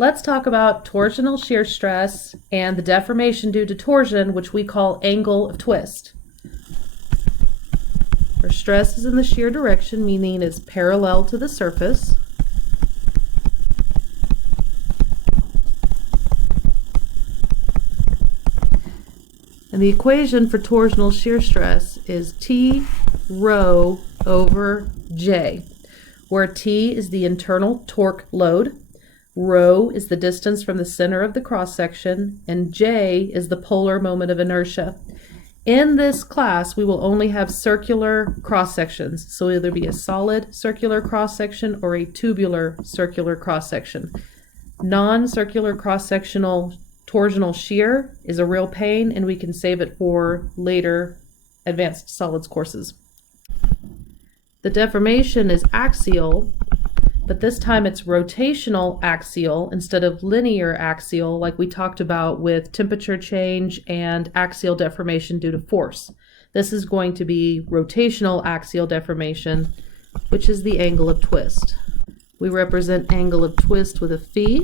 Let's talk about torsional shear stress and the deformation due to torsion, which we call angle of twist. Our stress is in the shear direction, meaning it's parallel to the surface. And the equation for torsional shear stress is T rho over J, where T is the internal torque load, rho is the distance from the center of the cross-section, and J is the polar moment of inertia. In this class, we will only have circular cross-sections, so either be a solid circular cross-section or a tubular circular cross-section. Non-circular cross-sectional torsional shear is a real pain, and we can save it for later advanced solids courses. The deformation is axial, but this time it's rotational axial instead of linear axial like we talked about with temperature change and axial deformation due to force. This is going to be rotational axial deformation, which is the angle of twist. We represent angle of twist with a phi,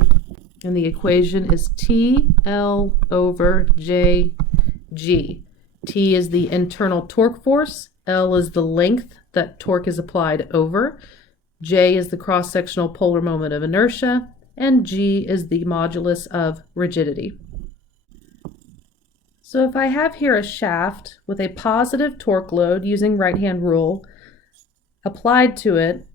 and the equation is TL over JG. T is the internal torque force, L is the length that torque is applied over, J is the cross-sectional polar moment of inertia, and G is the modulus of rigidity. So if I have here a shaft with a positive torque load using right-hand rule applied to it,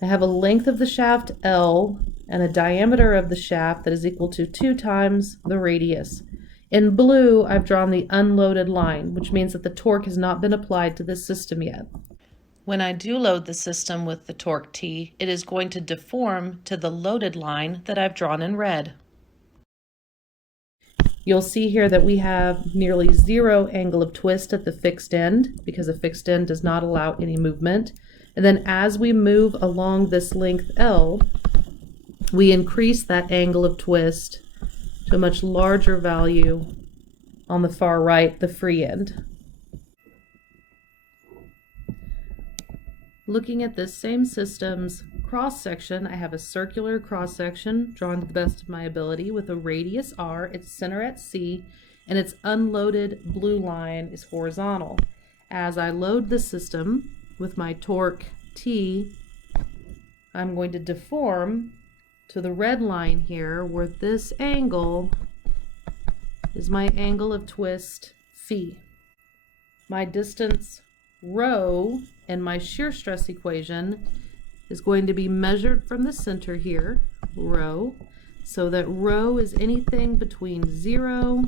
I have a length of the shaft L and a diameter of the shaft that is equal to 2 times the radius. In blue, I've drawn the unloaded line, which means that the torque has not been applied to this system yet. When I do load the system with the torque T, it is going to deform to the loaded line that I've drawn in red. You'll see here that we have nearly zero angle of twist at the fixed end because a fixed end does not allow any movement. And then as we move along this length L, we increase that angle of twist to a much larger value on the far right, the free end. Looking at this same system's cross-section, I have a circular cross-section drawn to the best of my ability with a radius R, its center at C, and its unloaded blue line is horizontal. As I load the system with my torque T, I'm going to deform to the red line here, where this angle is my angle of twist phi. My distance rho and my shear stress equation is going to be measured from the center here, rho, so that rho is anything between 0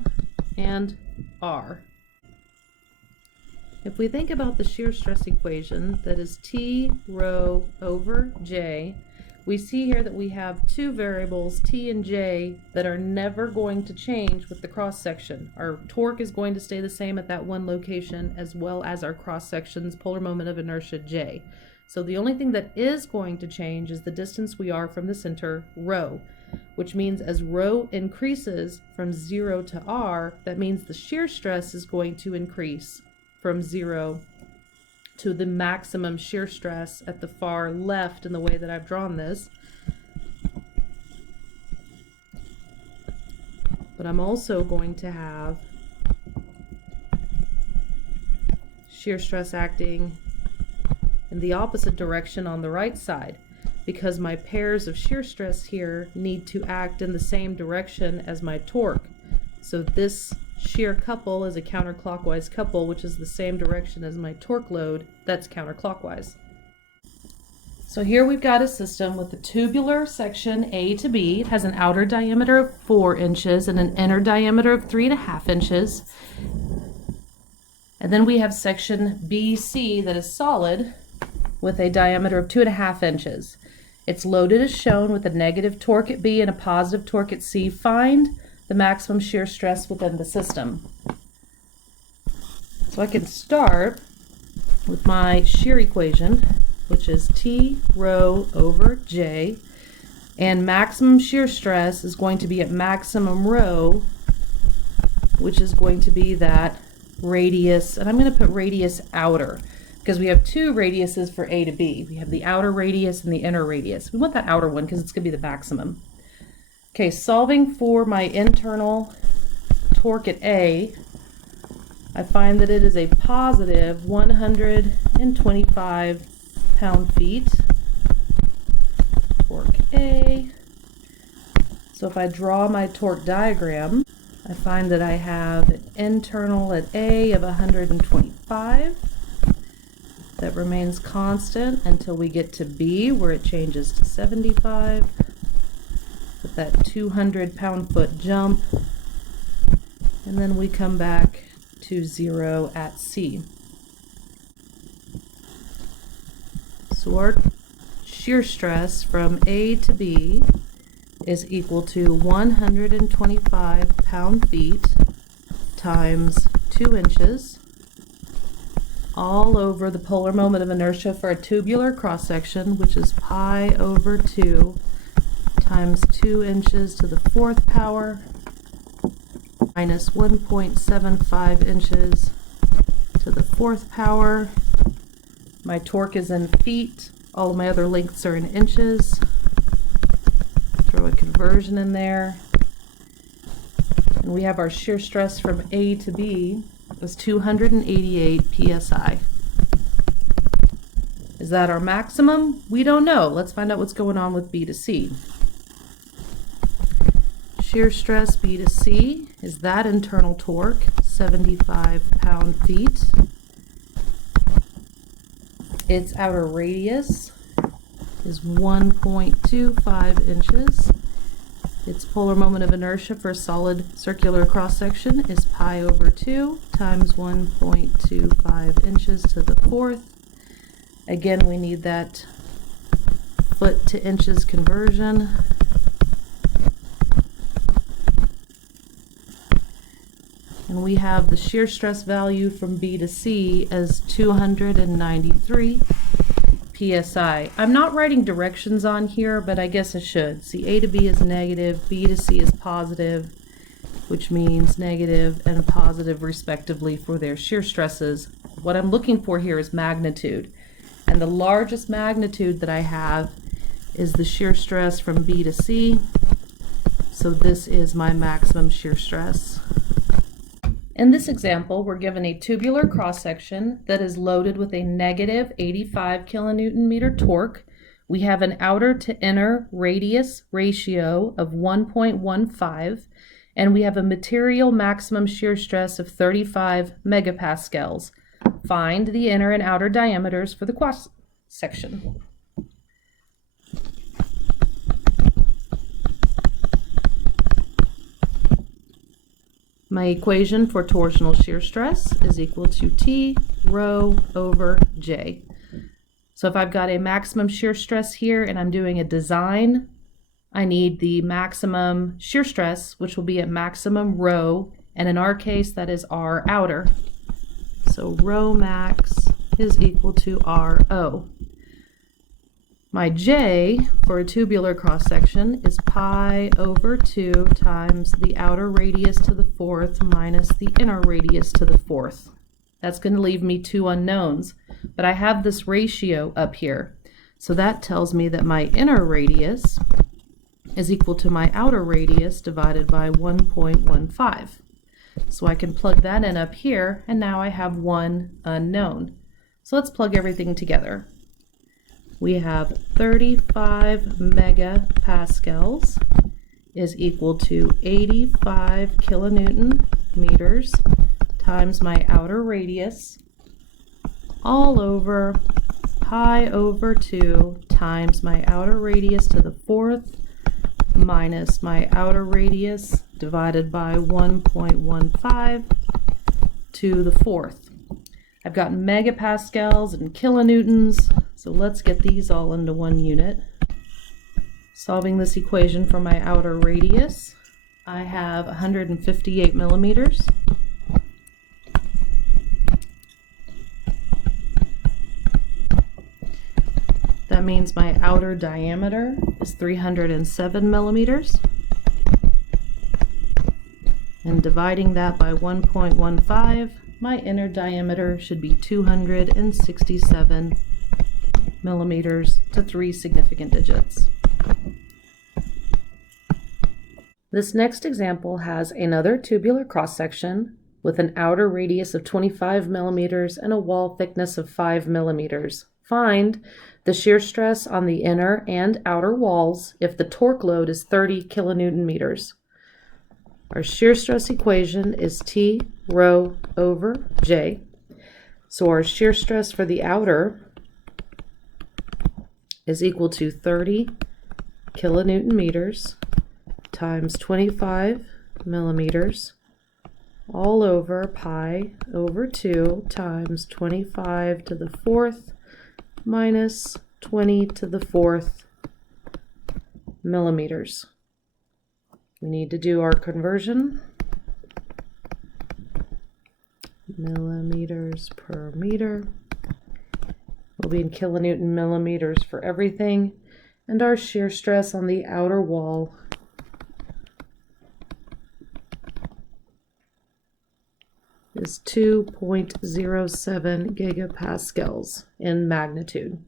and R. If we think about the shear stress equation, that is T rho over J, we see here that we have two variables, T and J, that are never going to change with the cross-section. Our torque is going to stay the same at that one location, as well as our cross-section's polar moment of inertia, J. So the only thing that is going to change is the distance we are from the center, rho, which means as rho increases from 0 to R, that means the shear stress is going to increase from 0 to the maximum shear stress at the far left in the way that I've drawn this. But I'm also going to have shear stress acting in the opposite direction on the right side, because my pairs of shear stress here need to act in the same direction as my torque. So this shear couple is a counterclockwise couple, which is the same direction as my torque load that's counterclockwise. So here we've got a system with a tubular section A to B. It has an outer diameter of 4 inches and an inner diameter of 3.5 inches. And then we have section BC that is solid with a diameter of 2.5 inches. It's loaded as shown with a negative torque at B and a positive torque at C. Find the maximum shear stress within the system. So I can start with my shear equation, which is T rho over J, and maximum shear stress is going to be at maximum rho, which is going to be that radius, and I'm going to put radius outer, because we have two radiuses for A to B. We have the outer radius and the inner radius. We want that outer one because it's going to be the maximum. Okay, solving for my internal torque at A, I find that it is a positive 125 pound-feet. Torque A. So if I draw my torque diagram, I find that I have an internal at A of 125. That remains constant until we get to B, where it changes to 75. With that 200 pound-foot jump. And then we come back to 0 at C. So our shear stress from A to B is equal to 125 pound-feet times 2 inches all over the polar moment of inertia for a tubular cross-section, which is pi over 2 times 2 inches to the 4th power minus 1.75 inches to the 4th power. My torque is in feet. All of my other lengths are in inches. Throw a conversion in there. And we have our shear stress from A to B is 288 psi. Is that our maximum? We don't know. Let's find out what's going on with B to C. Shear stress B to C is that internal torque, 75 pound-feet. Its outer radius is 1.25 inches. Its polar moment of inertia for a solid circular cross-section is pi over 2 times 1.25 inches to the 4th. Again, we need that foot to inches conversion. And we have the shear stress value from B to C as 293 psi. I'm not writing directions on here, but I guess I should. See, A to B is negative, B to C is positive, which means negative and positive respectively for their shear stresses. What I'm looking for here is magnitude. And the largest magnitude that I have is the shear stress from B to C. So this is my maximum shear stress. In this example, we're given a tubular cross-section that is loaded with a negative 85 kilonewton meter torque. We have an outer to inner radius ratio of 1.15, and we have a material maximum shear stress of 35 megapascals. Find the inner and outer diameters for the cross-section. My equation for torsional shear stress is equal to T rho over J. So if I've got a maximum shear stress here and I'm doing a design, I need the maximum shear stress, which will be at maximum rho, and in our case that is R outer. So rho max is equal to RO. My J for a tubular cross-section is pi over 2 times the outer radius to the 4th minus the inner radius to the 4th. That's going to leave me two unknowns, but I have this ratio up here. So that tells me that my inner radius is equal to my outer radius divided by 1.15. So I can plug that in up here, and now I have one unknown. So let's plug everything together. We have 35 megapascals is equal to 85 kilonewton meters times my outer radius all over pi over 2 times my outer radius to the 4th minus my outer radius divided by 1.15 to the 4th. I've got megapascals and kilonewtons, so let's get these all into one unit. Solving this equation for my outer radius, I have 158 millimeters. That means my outer diameter is 307 millimeters. And dividing that by 1.15, my inner diameter should be 267 millimeters to 3 significant digits. This next example has another tubular cross-section with an outer radius of 25 millimeters and a wall thickness of 5 millimeters. Find the shear stress on the inner and outer walls if the torque load is 30 kilonewton meters. Our shear stress equation is T rho over J. So our shear stress for the outer is equal to 30 kilonewton meters times 25 millimeters all over pi over 2 times 25 to the 4th minus 20 to the 4th millimeters. We need to do our conversion. Millimeters per meter will be in kilonewton millimeters for everything, and our shear stress on the outer wall is 2.07 gigapascals in magnitude.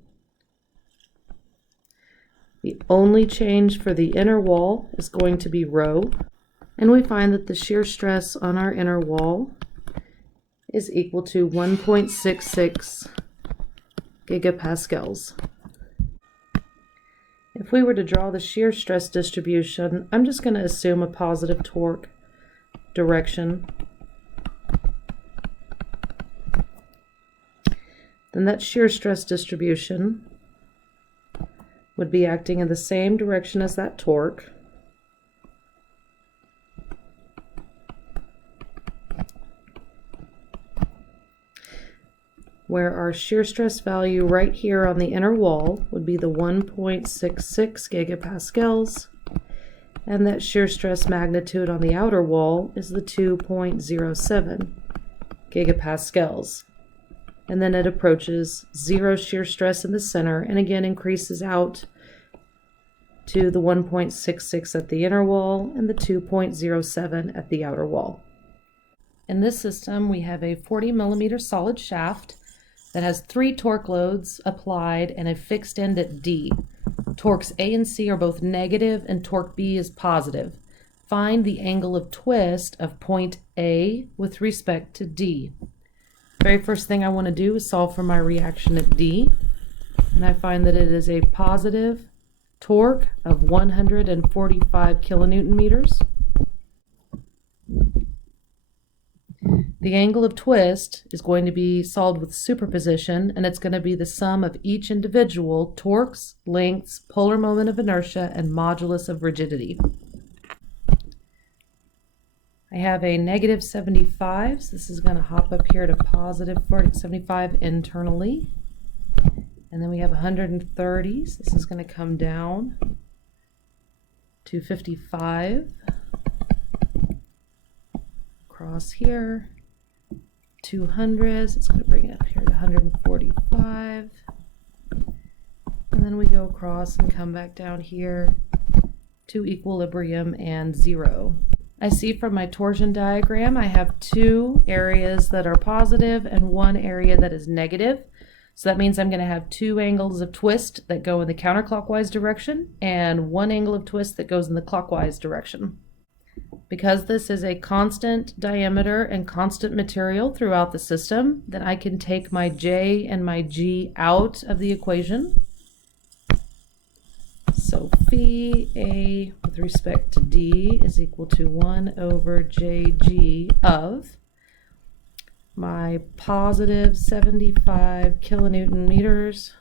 The only change for the inner wall is going to be rho, and we find that the shear stress on our inner wall is equal to 1.66 gigapascals. If we were to draw the shear stress distribution, I'm just going to assume a positive torque direction. Then that shear stress distribution would be acting in the same direction as that torque. Where our shear stress value right here on the inner wall would be the 1.66 gigapascals, and that shear stress magnitude on the outer wall is the 2.07 gigapascals. And then it approaches zero shear stress in the center and again increases out to the 1.66 at the inner wall and the 2.07 at the outer wall. In this system, we have a 40 millimeter solid shaft that has 3 torque loads applied and a fixed end at D. Torques A and C are both negative and torque B is positive. Find the angle of twist of point A with respect to D. Very first thing I want to do is solve for my reaction at D, and I find that it is a positive torque of 145 kilonewton meters. The angle of twist is going to be solved with superposition, and it's going to be the sum of each individual torques, lengths, polar moment of inertia, and modulus of rigidity. I have a negative 75, so this is going to hop up here to positive 75 internally. And then we have 130, so this is going to come down to 55. Across here, 200, so it's going to bring it up here to 145. And then we go across and come back down here to equilibrium and 0. I see from my torsion diagram I have 2 areas that are positive and 1 area that is negative. So that means I'm going to have 2 angles of twist that go in the counterclockwise direction and 1 angle of twist that goes in the clockwise direction. Because this is a constant diameter and constant material throughout the system, then I can take my J and my G out of the equation. So phi A with respect to D is equal to 1 over JG of my positive 75 kilonewton meters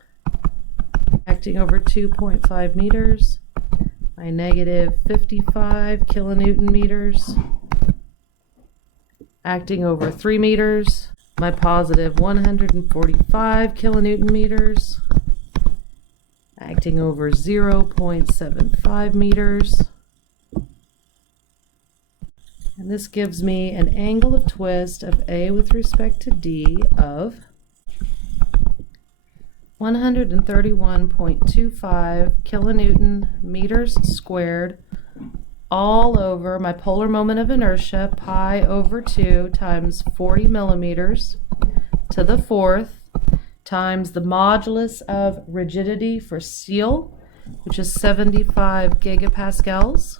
acting over 2.5 meters, my negative 55 kilonewton meters acting over 3 meters, my positive 145 kilonewton meters acting over 0.75 meters. And this gives me an angle of twist of A with respect to D of 131.25 kilonewton meters squared all over my polar moment of inertia pi over 2 times 40 millimeters to the 4th times the modulus of rigidity for steel, which is 75 gigapascals,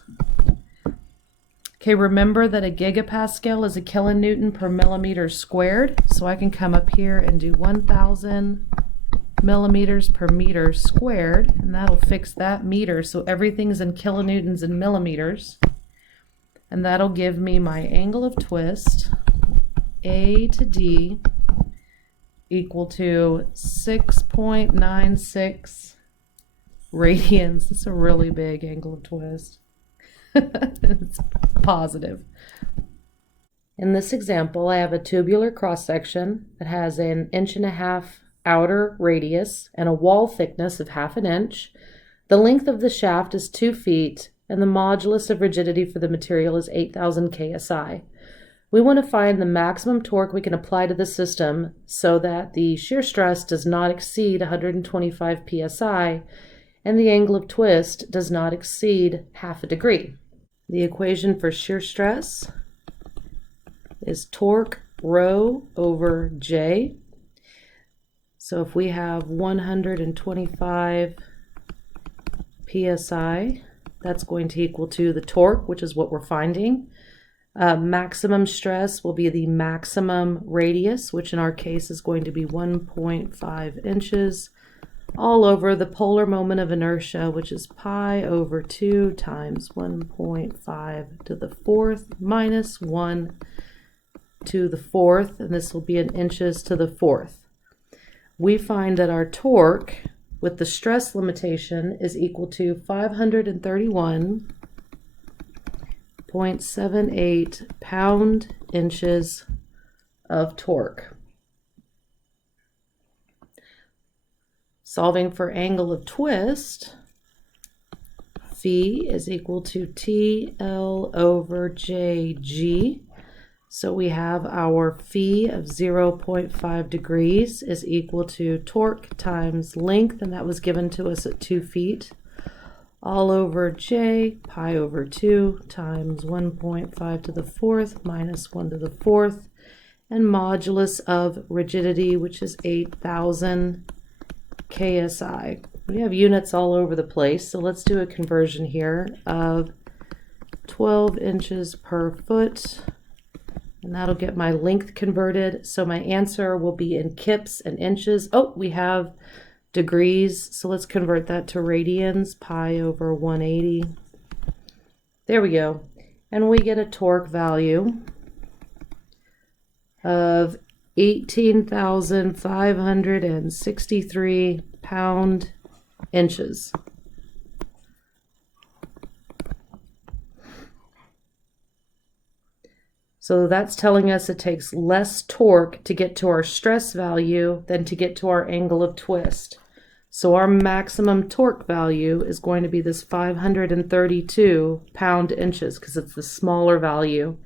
Okay, remember that a gigapascal is a kilonewton per millimeter squared. So I can come up here and do 1,000 millimeters per meter squared, and that'll fix that meter. So everything's in kilonewtons and millimeters. And that'll give me my angle of twist, A to D, equal to 6.96 radians. It's a really big angle of twist. It's positive. In this example, I have a tubular cross-section that has an 1.5 inch outer radius and a wall thickness of 1/2 inch. The length of the shaft is 2 feet, and the modulus of rigidity for the material is 8,000 ksi. We want to find the maximum torque we can apply to the system so that the shear stress does not exceed 125 psi and the angle of twist does not exceed 1/2 degree. The equation for shear stress is torque rho over J. So if we have 125 psi, that's going to equal to the torque, which is what we're finding. Maximum stress will be the maximum radius, which in our case is going to be 1.5 inches, all over the polar moment of inertia, which is pi over 2 times 1.5 to the 4th minus 1 to the 4th, and this will be in inches to the 4th. We find that our torque with the stress limitation is equal to 531.78 pound-inches of torque. Solving for angle of twist, phi is equal to TL over JG. So we have our phi of 0.5 degrees is equal to torque times length, and that was given to us at 2 feet, all over J, pi over 2 times 1.5 to the 4th minus 1 to the 4th, and modulus of rigidity, which is 8,000 ksi. We have units all over the place, so let's do a conversion here of 12 inches per foot. And that'll get my length converted. So my answer will be in kips and inches. Oh, we have degrees. So let's convert that to radians, pi over 180. There we go. And we get a torque value of 18,563 pound-inches. So that's telling us it takes less torque to get to our stress value than to get to our angle of twist. So our maximum torque value is going to be this 532 pound-inches because it's the smaller value.